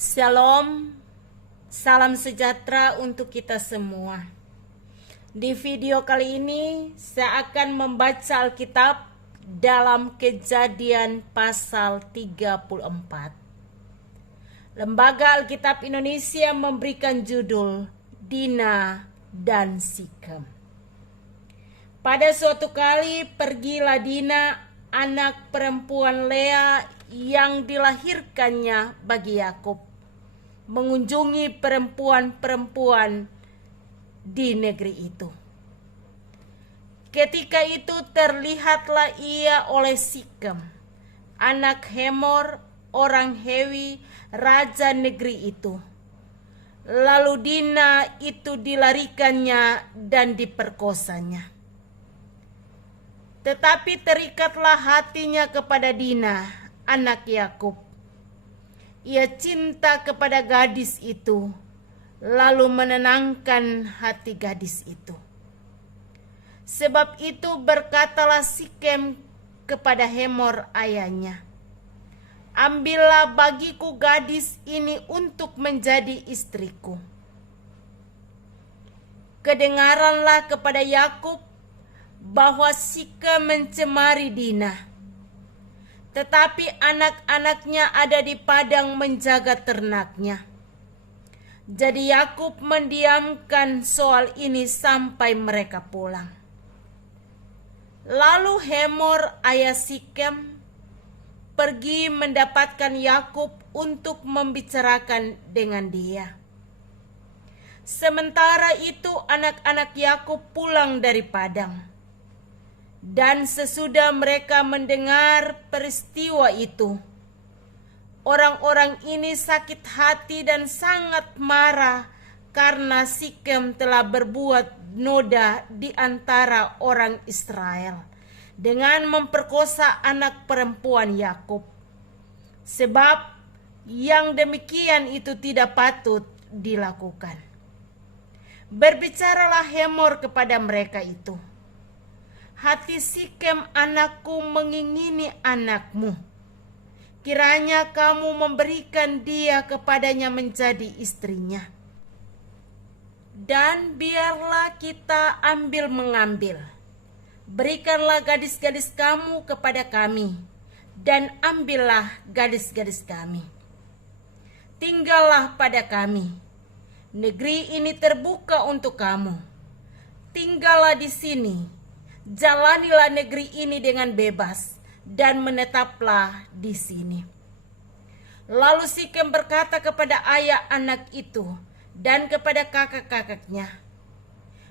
Shalom, salam sejahtera untuk kita semua. Di video kali ini saya akan membaca Alkitab dalam Kejadian pasal 34. Lembaga Alkitab Indonesia memberikan judul Dina dan Sikem. Pada suatu kali pergilah Dina, anak perempuan Lea yang dilahirkannya bagi Yakub, mengunjungi perempuan-perempuan di negeri itu. Ketika itu terlihatlah ia oleh Sikem, anak Hemor, orang Hewi, raja negeri itu. Lalu Dina itu dilarikannya dan diperkosanya. Tetapi terikatlah hatinya kepada Dina, anak Yakub. Ia cinta kepada gadis itu, lalu menenangkan hati gadis itu. Sebab itu berkatalah Sikem kepada Hemor ayahnya, "Ambillah bagiku gadis ini untuk menjadi istriku." Kedengaranlah kepada Yakub bahwa Sikem mencemari Dina. Tetapi anak-anaknya ada di padang menjaga ternaknya. Jadi Yakub mendiamkan soal ini sampai mereka pulang. Lalu Hemor ayah Sikem pergi mendapatkan Yakub untuk membicarakan dengan dia. Sementara itu anak-anak Yakub pulang dari padang. Dan sesudah mereka mendengar peristiwa itu, orang-orang ini sakit hati dan sangat marah karena Sikem telah berbuat noda di antara orang Israel dengan memperkosa anak perempuan Yakub. Sebab yang demikian itu tidak patut dilakukan. Berbicaralah Hemor kepada mereka itu, "Hati Sikem anakku mengingini anakmu. Kiranya kamu memberikan dia kepadanya menjadi istrinya. Dan biarlah kita ambil-mengambil. Berikanlah gadis-gadis kamu kepada kami, dan ambillah gadis-gadis kami. Tinggallah pada kami. Negeri ini terbuka untuk kamu. Tinggallah di sini. Jalanilah negeri ini dengan bebas dan menetaplah di sini." Lalu Sikem berkata kepada ayah anak itu dan kepada kakak-kakaknya,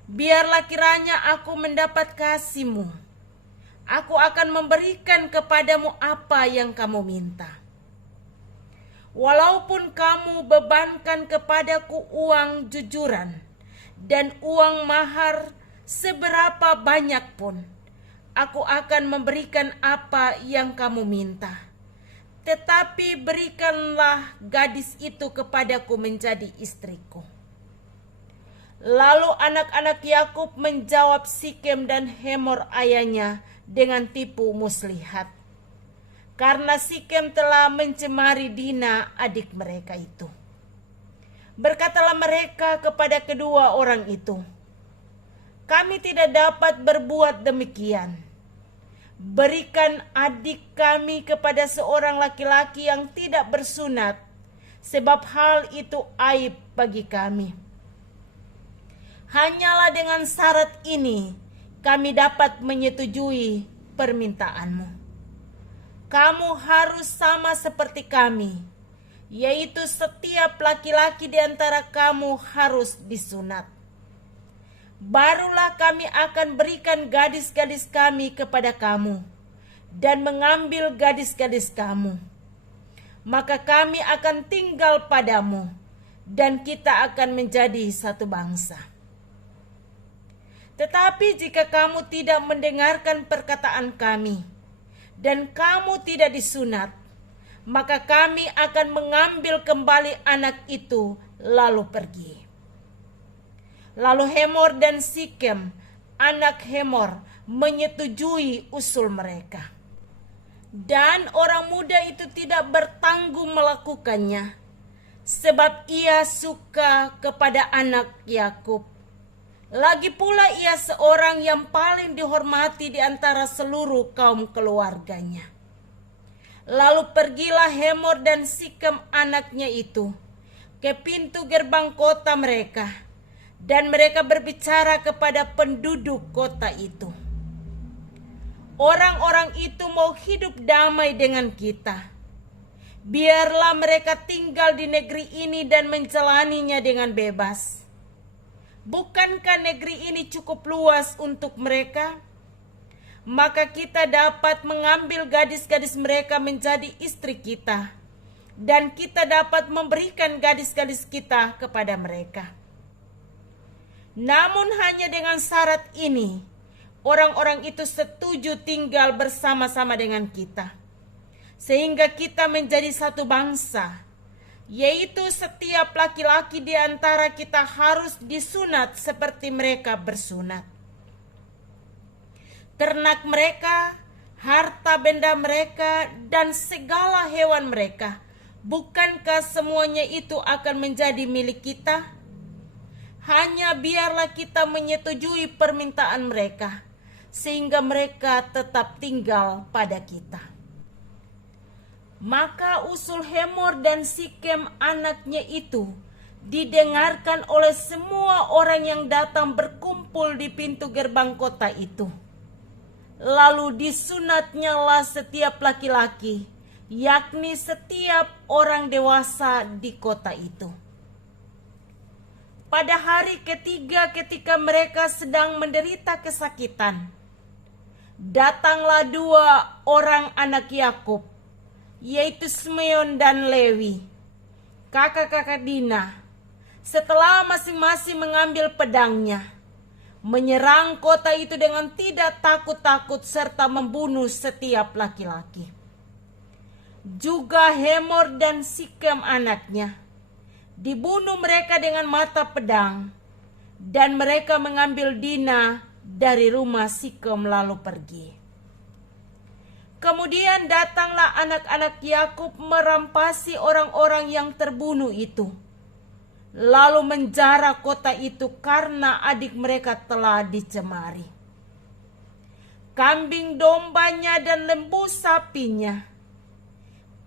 "Biarlah kiranya aku mendapat kasihmu. Aku akan memberikan kepadamu apa yang kamu minta. Walaupun kamu bebankan kepadaku uang jujuran dan uang mahar seberapa banyak pun, aku akan memberikan apa yang kamu minta. Tetapi berikanlah gadis itu kepadaku menjadi istriku." Lalu anak-anak Yakub menjawab Sikem dan Hemor ayahnya dengan tipu muslihat, karena Sikem telah mencemari Dina adik mereka itu. Berkatalah mereka kepada kedua orang itu, "Kami tidak dapat berbuat demikian. Berikan adik kami kepada seorang laki-laki yang tidak bersunat, sebab hal itu aib bagi kami. Hanyalah dengan syarat ini kami dapat menyetujui permintaanmu. Kamu harus sama seperti kami, yaitu setiap laki-laki di antara kamu harus disunat. Barulah kami akan berikan gadis-gadis kami kepada kamu dan mengambil gadis-gadis kamu. Maka kami akan tinggal padamu dan kita akan menjadi satu bangsa. Tetapi jika kamu tidak mendengarkan perkataan kami dan kamu tidak disunat, maka kami akan mengambil kembali anak itu lalu pergi." Lalu Hemor dan Sikem, anak Hemor, menyetujui usul mereka. Dan orang muda itu tidak bertanggung melakukannya, sebab ia suka kepada anak Yakub. Lagi pula ia seorang yang paling dihormati di antara seluruh kaum keluarganya. Lalu pergilah Hemor dan Sikem anaknya itu ke pintu gerbang kota mereka, dan mereka berbicara kepada penduduk kota itu. Orang-orang itu mau hidup damai dengan kita. Biarlah mereka tinggal di negeri ini dan menjalaninya dengan bebas. Bukankah negeri ini cukup luas untuk mereka? Maka kita dapat mengambil gadis-gadis mereka menjadi istri kita, dan kita dapat memberikan gadis-gadis kita kepada mereka. Namun hanya dengan syarat ini, orang-orang itu setuju tinggal bersama-sama dengan kita, sehingga kita menjadi satu bangsa, yaitu setiap laki-laki di antara kita harus disunat seperti mereka bersunat. Ternak mereka, harta benda mereka, dan segala hewan mereka, bukankah semuanya itu akan menjadi milik kita? Hanya biarlah kita menyetujui permintaan mereka, sehingga mereka tetap tinggal pada kita. Maka usul Hemor dan Sikem anaknya itu didengarkan oleh semua orang yang datang berkumpul di pintu gerbang kota itu. Lalu disunatnyalah setiap laki-laki, yakni setiap orang dewasa di kota itu. Pada hari ketiga ketika mereka sedang menderita kesakitan, datanglah 2 orang anak Yakub, yaitu Simeon dan Lewi, kakak-kakak Dina, setelah masing-masing mengambil pedangnya, menyerang kota itu dengan tidak takut-takut serta membunuh setiap laki-laki. Juga Hemor dan Sikem anaknya, dibunuh mereka dengan mata pedang, dan mereka mengambil Dina dari rumah Sikem lalu pergi. Kemudian datanglah anak-anak Yakub merampasi orang-orang yang terbunuh itu, lalu menjara kota itu karena adik mereka telah dicemari. Kambing dombanya dan lembu sapinya,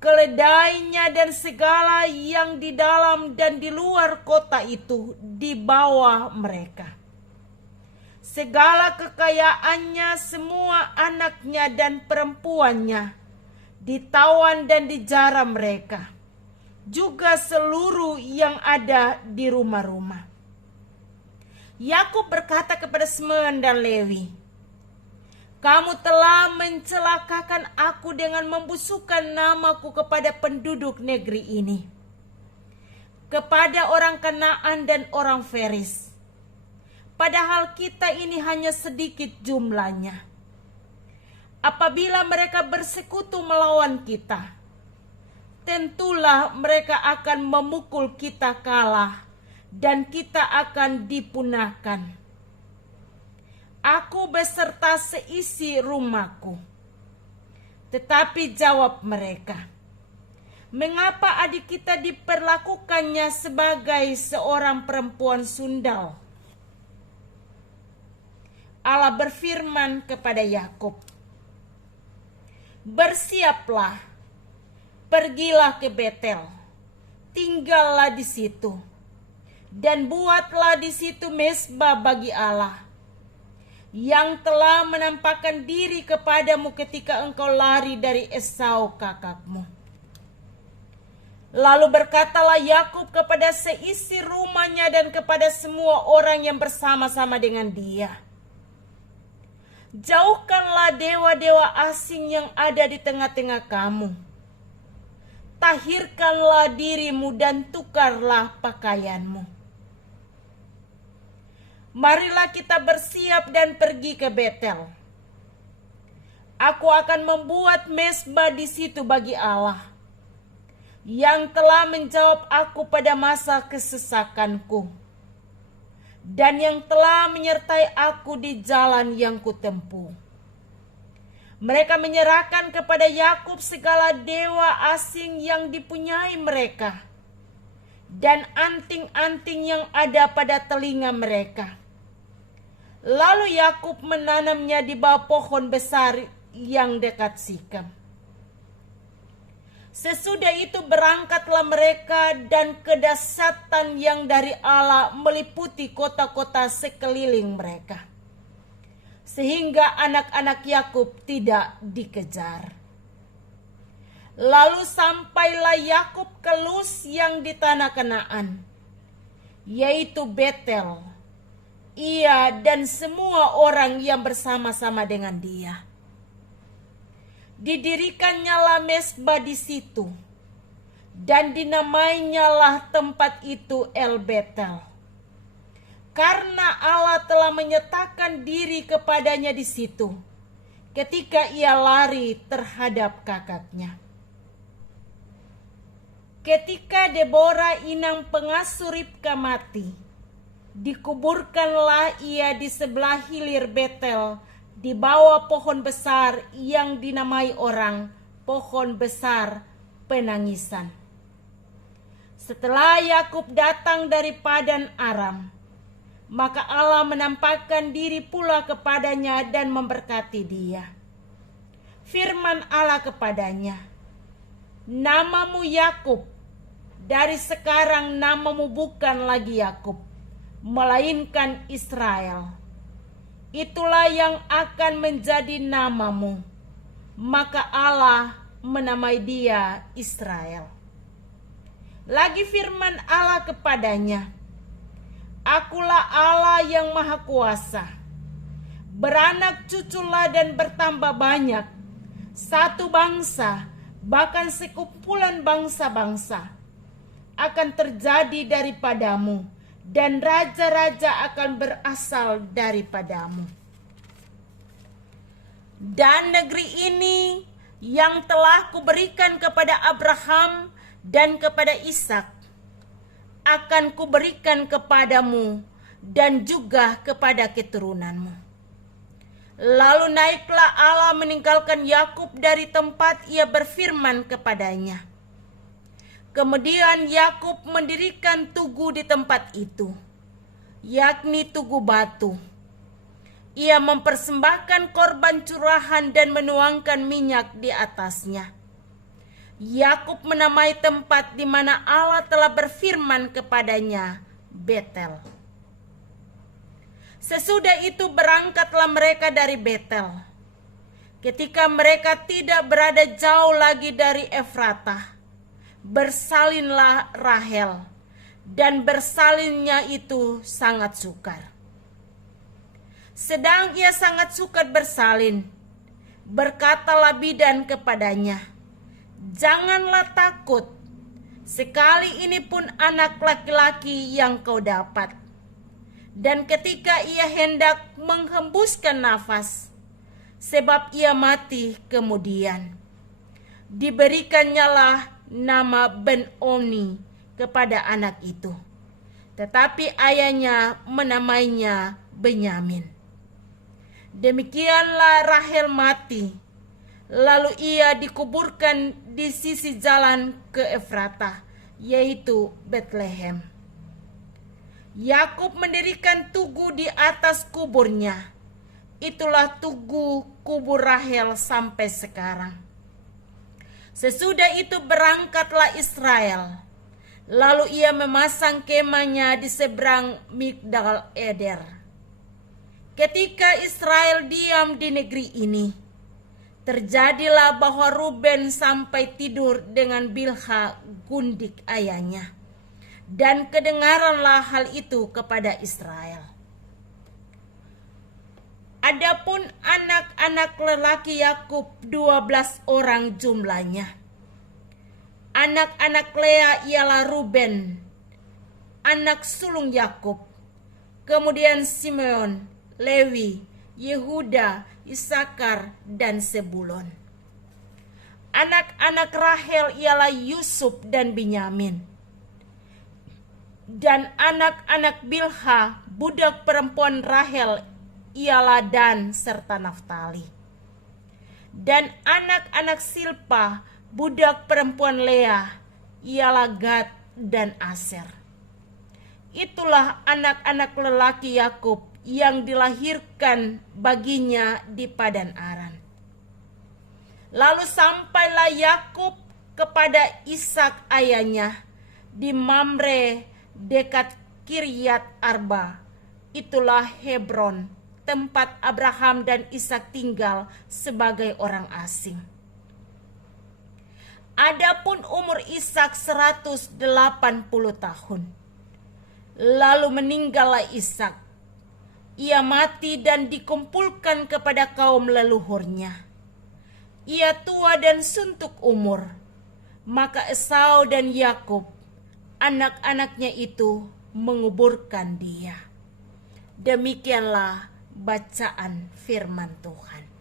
keledainya dan segala yang di dalam dan di luar kota itu dibawa mereka. Segala kekayaannya, semua anaknya dan perempuannya ditawan dan dijara mereka, juga seluruh yang ada di rumah-rumah. Yakub berkata kepada Simeon dan Lewi, "Kamu telah mencelakakan aku dengan membusukkan namaku kepada penduduk negeri ini, kepada orang Kanaan dan orang Feris. Padahal kita ini hanya sedikit jumlahnya. Apabila mereka bersekutu melawan kita, tentulah mereka akan memukul kita kalah dan kita akan dipunahkan. Aku beserta seisi rumahku." Tetapi jawab mereka, "Mengapa adik kita diperlakukannya sebagai seorang perempuan sundal?" Allah berfirman kepada Yakub, "Bersiaplah, pergilah ke Betel, tinggallah di situ, dan buatlah di situ mezbah bagi Allah, yang telah menampakkan diri kepadamu ketika engkau lari dari Esau kakakmu." Lalu berkatalah Yakub kepada seisi rumahnya dan kepada semua orang yang bersama-sama dengan dia, "Jauhkanlah dewa-dewa asing yang ada di tengah-tengah kamu. Tahirkanlah dirimu dan tukarlah pakaianmu. Marilah kita bersiap dan pergi ke Betel. Aku akan membuat mezbah di situ bagi Allah, yang telah menjawab aku pada masa kesesakanku, dan yang telah menyertai aku di jalan yang kutempuh." Mereka menyerahkan kepada Yakub segala dewa asing yang dipunyai mereka, dan anting-anting yang ada pada telinga mereka. Lalu Yakub menanamnya di bawah pohon besar yang dekat Sikem. Sesudah itu berangkatlah mereka, dan kedahsyatan yang dari Allah meliputi kota-kota sekeliling mereka, sehingga anak-anak Yakub tidak dikejar. Lalu sampailah Yakub ke Luz yang di tanah Kanaan, yaitu Betel, ia dan semua orang yang bersama-sama dengan dia. Didirikannya lah mezbah di situ, dan dinamainyalah tempat itu El Betel, karena Allah telah menyatakan diri kepadanya di situ ketika ia lari terhadap kakaknya. Ketika Deborah inang pengasuh Ribka mati, dikuburkanlah ia di sebelah hilir Betel, di bawah pohon besar yang dinamai orang pohon besar penangisan. Setelah Yakub datang dari Padan Aram, maka Allah menampakkan diri pula kepadanya dan memberkati dia. Firman Allah kepadanya, "Namamu Yakub, dari sekarang namamu bukan lagi Yakub, melainkan Israel. Itulah yang akan menjadi namamu." Maka Allah menamai dia Israel. Lagi firman Allah kepadanya, "Akulah Allah yang Maha Kuasa. Beranak cuculah dan bertambah banyak. Satu bangsa, bahkan sekumpulan bangsa-bangsa, akan terjadi daripadamu, dan raja-raja akan berasal daripadamu. Dan negeri ini yang telah kuberikan kepada Abraham dan kepada Ishak, akan kuberikan kepadamu dan juga kepada keturunanmu." Lalu naiklah Allah meninggalkan Yakub dari tempat ia berfirman kepadanya. Kemudian Yakub mendirikan tugu di tempat itu, yakni tugu batu. Ia mempersembahkan korban curahan dan menuangkan minyak di atasnya. Yakub menamai tempat di mana Allah telah berfirman kepadanya Betel. Sesudah itu berangkatlah mereka dari Betel. Ketika mereka tidak berada jauh lagi dari Efratah, bersalinlah Rahel, dan bersalinnya itu sangat sukar. Sedang ia sangat sukar bersalin, berkatalah bidan kepadanya, "Janganlah takut, sekali ini pun anak laki-laki yang kau dapat." Dan ketika ia hendak menghembuskan nafas, sebab ia mati kemudian, diberikannya nama Ben-Oni kepada anak itu, tetapi ayahnya menamainya Benyamin. Demikianlah Rahel mati, lalu ia dikuburkan di sisi jalan ke Efratah, yaitu Betlehem. Yakub mendirikan tugu di atas kuburnya. Itulah tugu kubur Rahel sampai sekarang. Sesudah itu berangkatlah Israel. Lalu ia memasang kemahnya di seberang Migdal Eder. Ketika Israel diam di negeri ini, terjadilah bahwa Ruben sampai tidur dengan Bilha gundik ayahnya. Dan kedengaranlah hal itu kepada Israel. Adapun anak-anak lelaki Yakub 12 orang jumlahnya. Anak-anak Lea ialah Ruben, anak sulung Yakub. Kemudian Simeon, Lewi, Yehuda, Isakar, dan Sebulon. Anak-anak Rahel ialah Yusuf dan Binyamin. Dan anak-anak Bilha, budak perempuan Rahel, ialah Dan serta Naftali. Dan anak-anak Silpa, budak perempuan Lea, ialah Gad dan Aser. Itulah anak-anak lelaki Yakub yang dilahirkan baginya di Padan Aram. Lalu sampailah Yakub kepada Ishak ayahnya di Mamre dekat Kiryat Arba. Itulah Hebron, tempat Abraham dan Ishak tinggal sebagai orang asing. Adapun umur Ishak 180 tahun. Lalu meninggallah Ishak. Ia mati dan dikumpulkan kepada kaum leluhurnya. Ia tua dan suntuk umur. Maka Esau dan Yakub, anak-anaknya itu, menguburkan dia. Demikianlah bacaan firman Tuhan.